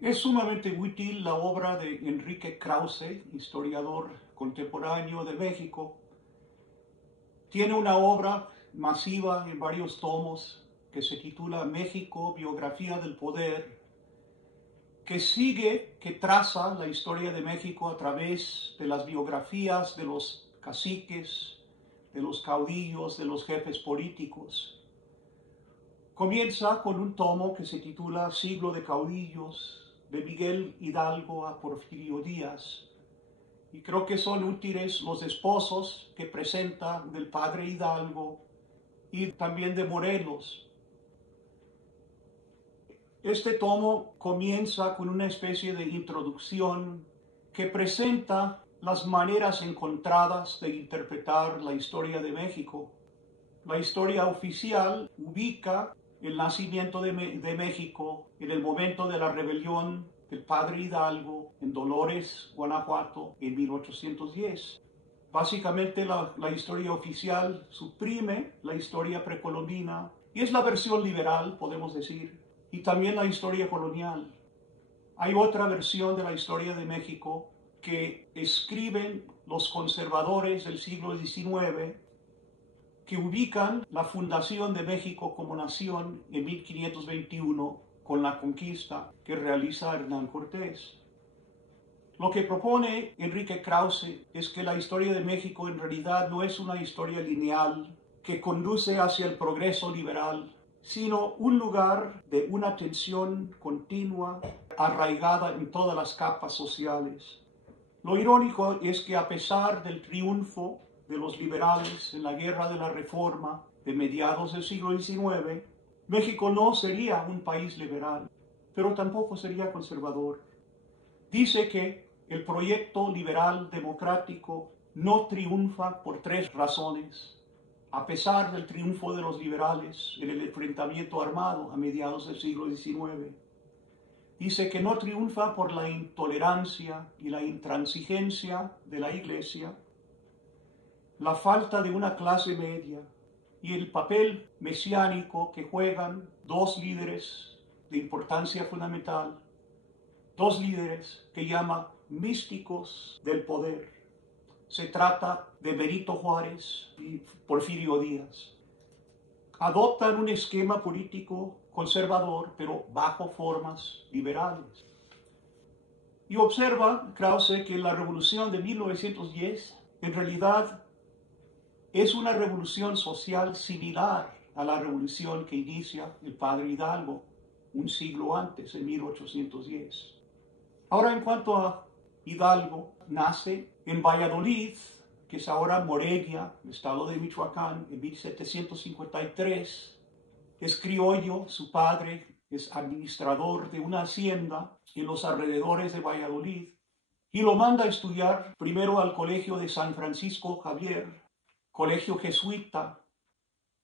Es sumamente útil la obra de Enrique Krause, historiador contemporáneo de México. Tiene una obra masiva en varios tomos que se titula México, Biografía del Poder, que traza la historia de México a través de las biografías de los caciques, de los caudillos, de los jefes políticos. Comienza con un tomo que se titula Siglo de Caudillos, de Miguel Hidalgo a Porfirio Díaz, y creo que son útiles los esposos que presenta del padre Hidalgo y también de Morelos. Este tomo comienza con una especie de introducción que presenta las maneras encontradas de interpretar la historia de México. La historia oficial ubica el nacimiento de México en el momento de la rebelión del padre Hidalgo en Dolores, Guanajuato, en 1810. Básicamente la historia oficial suprime la historia precolombina y es la versión liberal, podemos decir, y también la historia colonial. Hay otra versión de la historia de México que escriben los conservadores del siglo XIX, que ubican la fundación de México como nación en 1521 con la conquista que realiza Hernán Cortés. Lo que propone Enrique Krause es que la historia de México en realidad no es una historia lineal que conduce hacia el progreso liberal, sino un lugar de una tensión continua arraigada en todas las capas sociales. Lo irónico es que a pesar del triunfo de los liberales en la Guerra de la Reforma de mediados del siglo XIX, México no sería un país liberal, pero tampoco sería conservador. Dice que el proyecto liberal democrático no triunfa por tres razones, a pesar del triunfo de los liberales en el enfrentamiento armado a mediados del siglo XIX. Dice que no triunfa por la intolerancia y la intransigencia de la Iglesia, la falta de una clase media y el papel mesiánico que juegan dos líderes de importancia fundamental, dos líderes que llama místicos del poder. Se trata de Benito Juárez y Porfirio Díaz. Adoptan un esquema político conservador, pero bajo formas liberales. Y observa Krause que la revolución de 1910 en realidad es una revolución social similar a la revolución que inicia el padre Hidalgo un siglo antes, en 1810. Ahora, en cuanto a Hidalgo, nace en Valladolid, que es ahora Morelia, estado de Michoacán, en 1753. Es criollo, su padre es administrador de una hacienda en los alrededores de Valladolid y lo manda a estudiar primero al colegio de San Francisco Javier, colegio jesuita.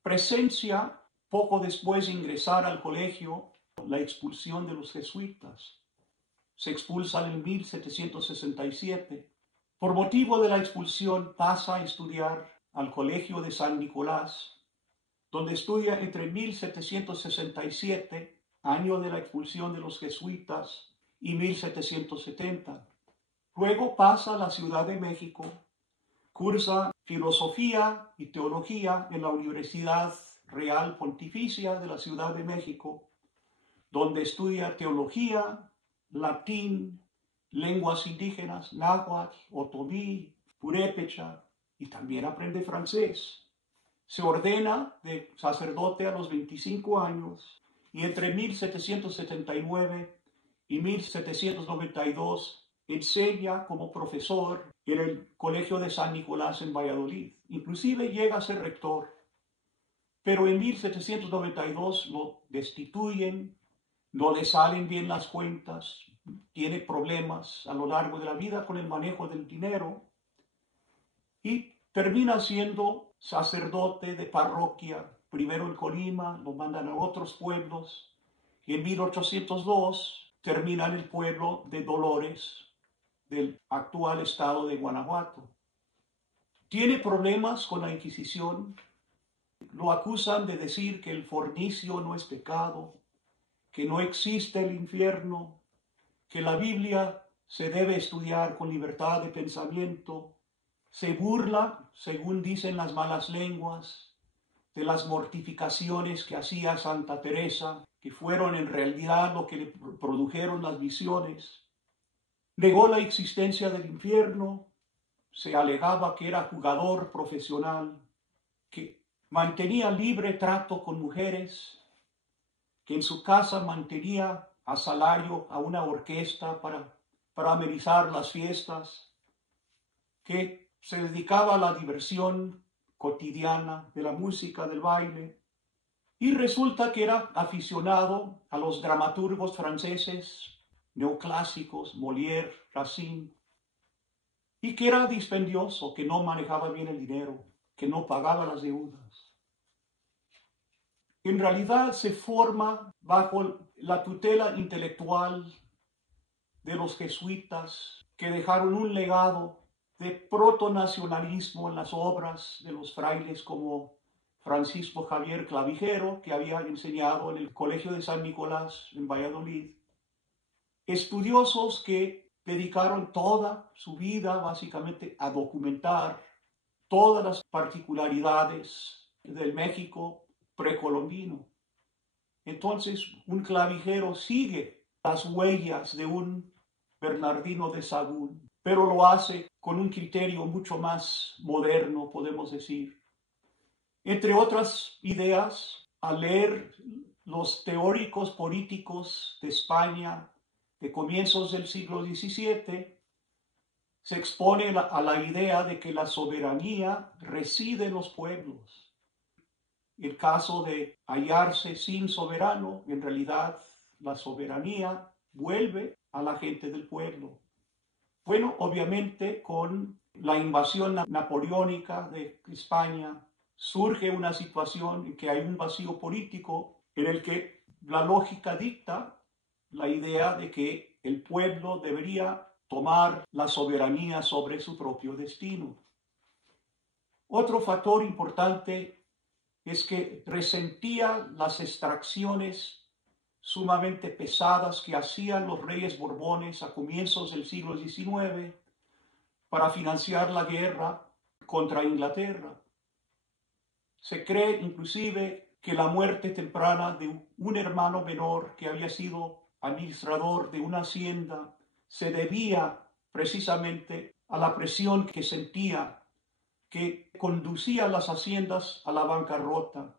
Presencia, poco después de ingresar al colegio, la expulsión de los jesuitas. Se expulsan en 1767. Por motivo de la expulsión pasa a estudiar al colegio de San Nicolás, donde estudia entre 1767, año de la expulsión de los jesuitas, y 1770. Luego pasa a la Ciudad de México, cursa filosofía y teología en la Universidad Real Pontificia de la Ciudad de México, donde estudia teología, latín, lenguas indígenas, náhuatl, otomí, purépecha, y también aprende francés. Se ordena de sacerdote a los 25 años y entre 1779 y 1792 enseña como profesor en el Colegio de San Nicolás en Valladolid. Inclusive llega a ser rector. Pero en 1792 lo destituyen, no le salen bien las cuentas, tiene problemas a lo largo de la vida con el manejo del dinero y termina siendo sacerdote de parroquia, primero en Colima, lo mandan a otros pueblos, y en 1802 termina en el pueblo de Dolores, del actual estado de Guanajuato. Tiene problemas con la Inquisición, lo acusan de decir que el fornicio no es pecado, que no existe el infierno, que la Biblia se debe estudiar con libertad de pensamiento, se burla, según dicen las malas lenguas, de las mortificaciones que hacía Santa Teresa, que fueron en realidad lo que le produjeron las visiones. Negó la existencia del infierno, se alegaba que era jugador profesional, que mantenía libre trato con mujeres, que en su casa mantenía a salario a una orquesta para amenizar las fiestas, que se dedicaba a la diversión cotidiana de la música, del baile, y resulta que era aficionado a los dramaturgos franceses neoclásicos, Molière, Racine, y que era dispendioso, que no manejaba bien el dinero, que no pagaba las deudas. En realidad se forma bajo la tutela intelectual de los jesuitas, que dejaron un legado de protonacionalismo en las obras de los frailes como Francisco Javier Clavijero, que había enseñado en el Colegio de San Nicolás en Valladolid. Estudiosos que dedicaron toda su vida básicamente a documentar todas las particularidades del México precolombino. Entonces, un Clavijero sigue las huellas de un Bernardino de Sahagún, pero lo hace con un criterio mucho más moderno, podemos decir. Entre otras ideas, al leer los teóricos políticos de España de comienzos del siglo XVII, se expone a la idea de que la soberanía reside en los pueblos. El caso de hallarse sin soberano, en realidad la soberanía vuelve a la gente del pueblo. Bueno, obviamente con la invasión napoleónica de España surge una situación en que hay un vacío político en el que la lógica dicta la idea de que el pueblo debería tomar la soberanía sobre su propio destino. Otro factor importante es que resentía las extracciones sumamente pesadas que hacían los reyes borbones a comienzos del siglo XIX para financiar la guerra contra Inglaterra. Se cree inclusive que la muerte temprana de un hermano menor que había sido administrador de una hacienda se debía precisamente a la presión que sentía, que conducía las haciendas a la bancarrota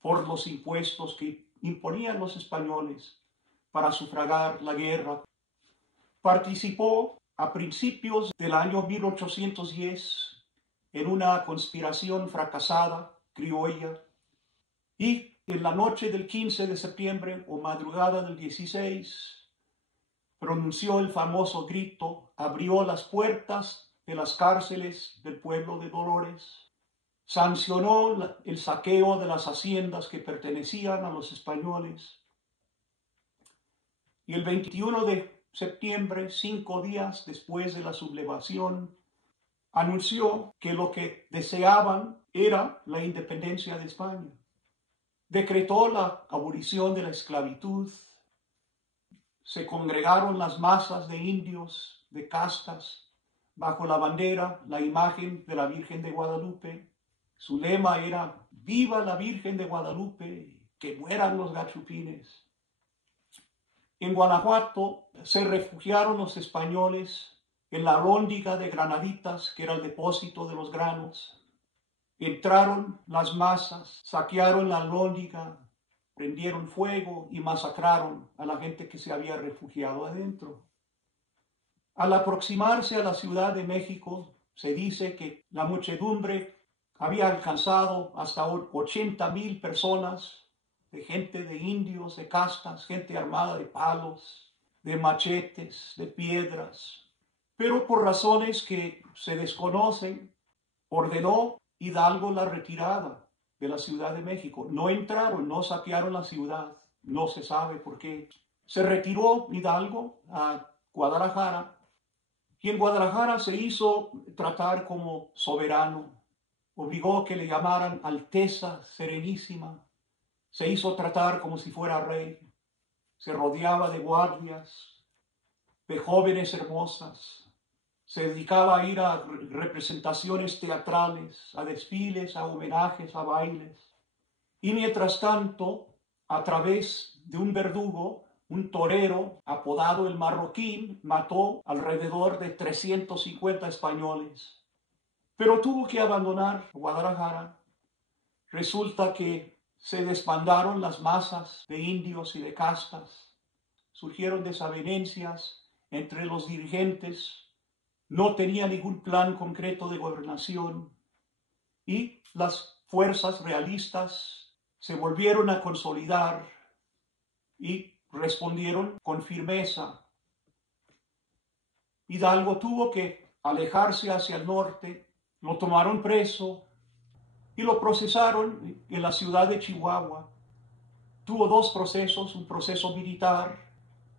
por los impuestos que imponían los españoles para sufragar la guerra. Participó a principios del año 1810 en una conspiración fracasada criolla, y en la noche del 15 de septiembre o madrugada del 16 pronunció el famoso grito, abrió las puertas de las cárceles del pueblo de Dolores, sancionó el saqueo de las haciendas que pertenecían a los españoles, y el 21 de septiembre, 5 días después de la sublevación, anunció que lo que deseaban era la independencia de España. Decretó la abolición de la esclavitud. Se congregaron las masas de indios, de castas, bajo la bandera, la imagen de la Virgen de Guadalupe. Su lema era, ¡viva la Virgen de Guadalupe! ¡Que mueran los gachupines! En Guanajuato se refugiaron los españoles en la alhóndiga de Granaditas, que era el depósito de los granos. Entraron las masas, saquearon la alhóndiga, prendieron fuego y masacraron a la gente que se había refugiado adentro. Al aproximarse a la Ciudad de México, se dice que la muchedumbre había alcanzado hasta 80,000 personas, de gente de indios, de castas, gente armada de palos, de machetes, de piedras. Pero por razones que se desconocen, ordenó Hidalgo la retirada de la Ciudad de México. No entraron, no saquearon la ciudad, no se sabe por qué. Se retiró Hidalgo a Guadalajara, y en Guadalajara se hizo tratar como soberano, obligó que le llamaran Alteza Serenísima, se hizo tratar como si fuera rey, se rodeaba de guardias, de jóvenes hermosas. Se dedicaba a ir a representaciones teatrales, a desfiles, a homenajes, a bailes. Y mientras tanto, a través de un verdugo, un torero apodado el Marroquín mató alrededor de 350 españoles. Pero tuvo que abandonar Guadalajara. Resulta que se desbandaron las masas de indios y de castas. Surgieron desavenencias entre los dirigentes. No tenía ningún plan concreto de gobernación. Y las fuerzas realistas se volvieron a consolidar y respondieron con firmeza. Hidalgo tuvo que alejarse hacia el norte, lo tomaron preso y lo procesaron en la ciudad de Chihuahua. Tuvo dos procesos, un proceso militar,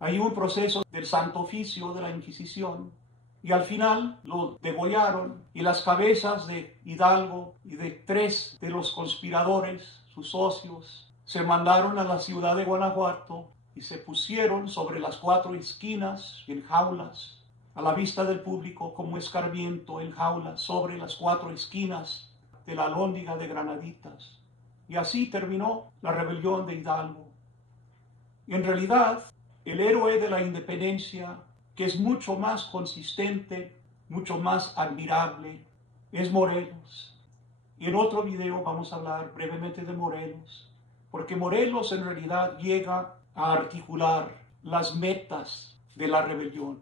hay un proceso del Santo Oficio de la Inquisición, y al final lo degollaron y las cabezas de Hidalgo y de 3 de los conspiradores, sus socios, se mandaron a la ciudad de Guanajuato y se pusieron sobre las 4 esquinas en jaulas, a la vista del público como escarmiento en jaulas sobre las 4 esquinas de la Alhóndiga de Granaditas. Y así terminó la rebelión de Hidalgo. En realidad, el héroe de la independencia, que es mucho más consistente, mucho más admirable, es Morelos. Y en otro video vamos a hablar brevemente de Morelos, porque Morelos en realidad llega a articular las metas de la rebelión.